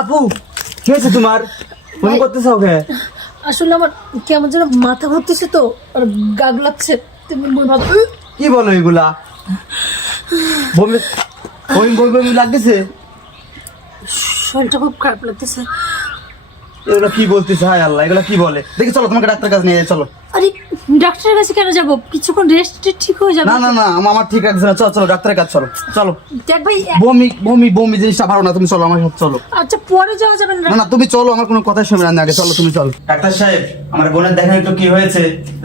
আপু কি হয়েছে তোমার? ফোন করতেছ ওকে? আসলে আমার কেমন যেন মাথা ঘুরতেছে তো আর গাগ লাগছে। তুমি কি বলো এগুলা? বমি বমি বমি বমি লাগতেছে? শরীরটা খুব খারাপ লাগতেছে। এগুলা কি বলতেছে? হায় আল্লাহ, এগুলা কি বলে? দেখি চলো তোমাকে ডাক্তার কাছে নিয়ে যাই, চলো। আরে ডাক্তারের কাছে কেন যাবো? কিছুক্ষণ রেস্ট ঠিক হয়ে যাবে। না না না, আমার ঠিক আছে না, চলো চলো ডাক্তারের কাছে চলো চলো। দেখ ভাই, বমি বমি বমি জিনিসটা ভালো না, তুমি চলো আমার সাথে চলো। আচ্ছা পরে যাওয়া যাবে না? না না তুমি চলো, আমার কোনো কথা শুনবে না, আগে চলো তুমি চলো। ডাক্তার সাহেব, আমার বোনের দেখেন তো কি হয়েছে,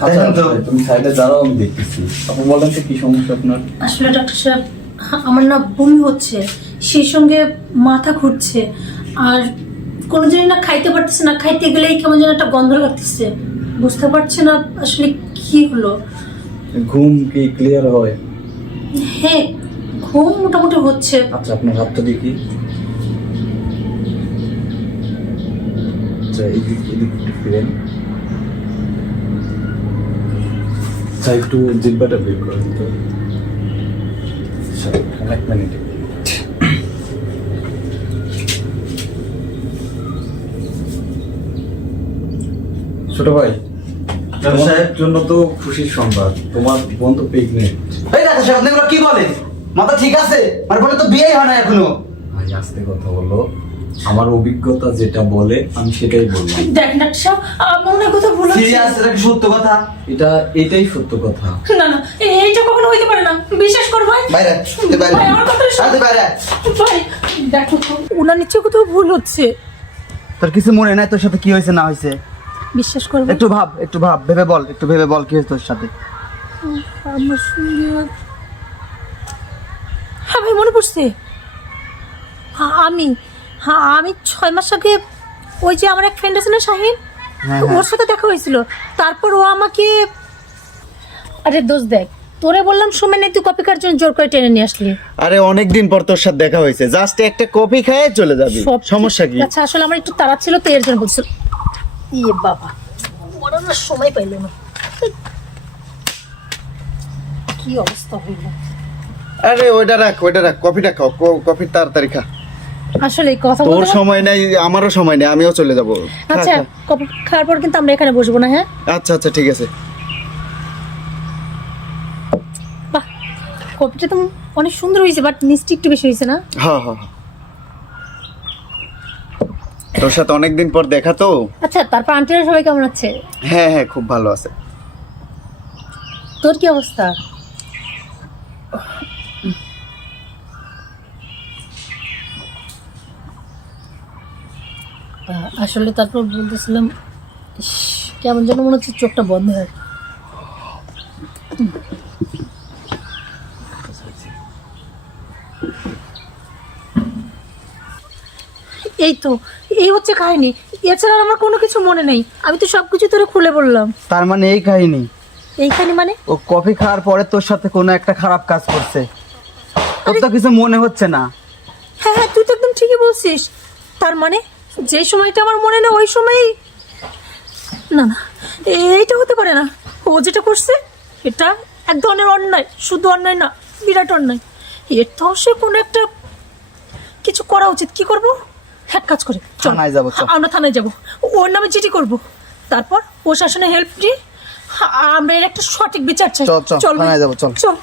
দেখেন তো। তুমি সাইডে দাঁড়াও, আমি দেখতেছি। আপনি বলেন তো কি সমস্যা আপনার? আসলে ডাক্তার সাহেব, আমার না বমি হচ্ছে, সেই সঙ্গে মাথা ঘুরছে, আর কোনো জিনিস না খাইতে পারতেছে না, খাইতে গেলেই কেমন যেন একটা গন্ধ লাগতেছে, বুঝতে পারছি না আসলে কি হলো। ঘুম কি ক্লিয়ার হয়? হ্যাঁ, ঘুম মোটামুটি হচ্ছে। আচ্ছা আপনার হাতটা দেখি। আচ্ছা এদিক এদিক একটু ফিরেন। আচ্ছা একটু জিহ্বাটা বের করেন তো। আচ্ছা এক মিনিট। ছোট ভাই, তোমার জন্য তো খুশির সংবাদ, তোমার বোন তো প্রেগনেন্ট। এই ডাক্তার সাহেব, আপনি এগুলো কি বলেন? মাথা ঠিক আছে? আমার বোনের তো বিয়েই হয় না এখনো। ভাই আস্তে কথা বলো, আমার অভিজ্ঞতা যেটা বলে আমি সেটাই বললাম। দেখ ডাক্তার সাহেব, আমার মনে কথা ভুল হচ্ছে। সিরিয়াস, এটা কি সত্য কথা? এটাই সত্য কথা। না না, এইটা কখনো হইতে পারে না, বিশ্বাস কর ভাই। বাইরে বাইরে ভাই, আমার কথা শোন। বাইরে। ভাই দেখো তো, ওনার নিশ্চয় কোথাও ভুল হচ্ছে। তোর কিছু মনে নাই তোর সাথে কি হয়েছে না হয়েছে? বিশ্বাস করবো একটু ভাব ভেবে বল, একটু ভেবে বল কি হয়েছে তোর সাথে। আমার সঙ্গে। হ্যাঁ ভাই, মনে পড়ছে। আমি 6 মাস আগে ওই যে আমার এক ফ্রেন্ড আছে না শাহিন, হ্যাঁ, ওর সাথে দেখা হয়েছিল। তারপর ও আমাকে, আরে দোস্ত দেখ, তোরে বললাম সময় নেই, তুই কপি কার জন্য জোর করে টেনে নিয়ে আসলি। আরে অনেকদিন পর তোর সাথে দেখা হয়েছে, জাস্ট একটা কফি খেয়ে চলে যাবি, সমস্যা কি? আচ্ছা আসলে আমার একটু তাড়া ছিল তো, এর জন্য বলছিল। ইয়ে বাবা, পড়ানোর সময় পাইল না, কি অবস্থা হইল। আরে ওইটা রাখ কফিটা খাও, কফি তাড়াতাড়ি খা। আসলে এই কথা তোর বলতে সময় নাই, আমারও সময় নেই, আমিও চলে যাবো। আচ্ছা, কফি খাওয়ার পর কিন্তু আমরা এখানে বসবো না, হ্যাঁ? আচ্ছা আচ্ছা ঠিক আছে। বাহ, কফিটা তো অনেক সুন্দর হয়েছে, বাট মিষ্টি একটু বেশি হয়েছে না? হ্যাঁ হ্যাঁ, তোর সাথে অনেকদিন পর দেখা তো। আচ্ছা, তারপর আন্টিরা সবাই কেমন আছে? হ্যাঁ হ্যাঁ, খুব ভালো আছে। তোর কি অবস্থা? আসলে তারপর বলতেছিলাম, ইস, কেমন যেন মনে হচ্ছে চোখটা বন্ধ হয়। এই তো, এই হচ্ছে কাহিনী। এছাড়া আমার কোনো কিছু মনে নেই, আমি তো সবকিছু তোরে খুলে বললাম। তার মানে এই কাহিনী? এইখানে মানে? ও কফি খাওয়ার পরে তোর সাথে কোনো একটা খারাপ কাজ করছে, তোর তো কিছু মনে হচ্ছে না। হ্যাঁ হ্যাঁ, তুই তো একদম ঠিকই বলছিস। তার মানে যে সময়টা আমার মনে না, ওই সময়ই। না না, এইটা হতে পারে না। ও যেটা করছে এটা এক ধরনের অন্যায়, শুধু অন্যায় না, বিরাট অন্যায়। এর তো সে কোনো একটা কিছু করা উচিত। কি করব? এক কাজ করে চল, থানায় যাবো, চল। আমরা থানায় যাব, ওর নামে চিঠি করব, তারপর প্রশাসনের হেল্প নিয়ে আমরা এর একটা সঠিক বিচার চাই। চল, থানায় যাবো, চল। চল।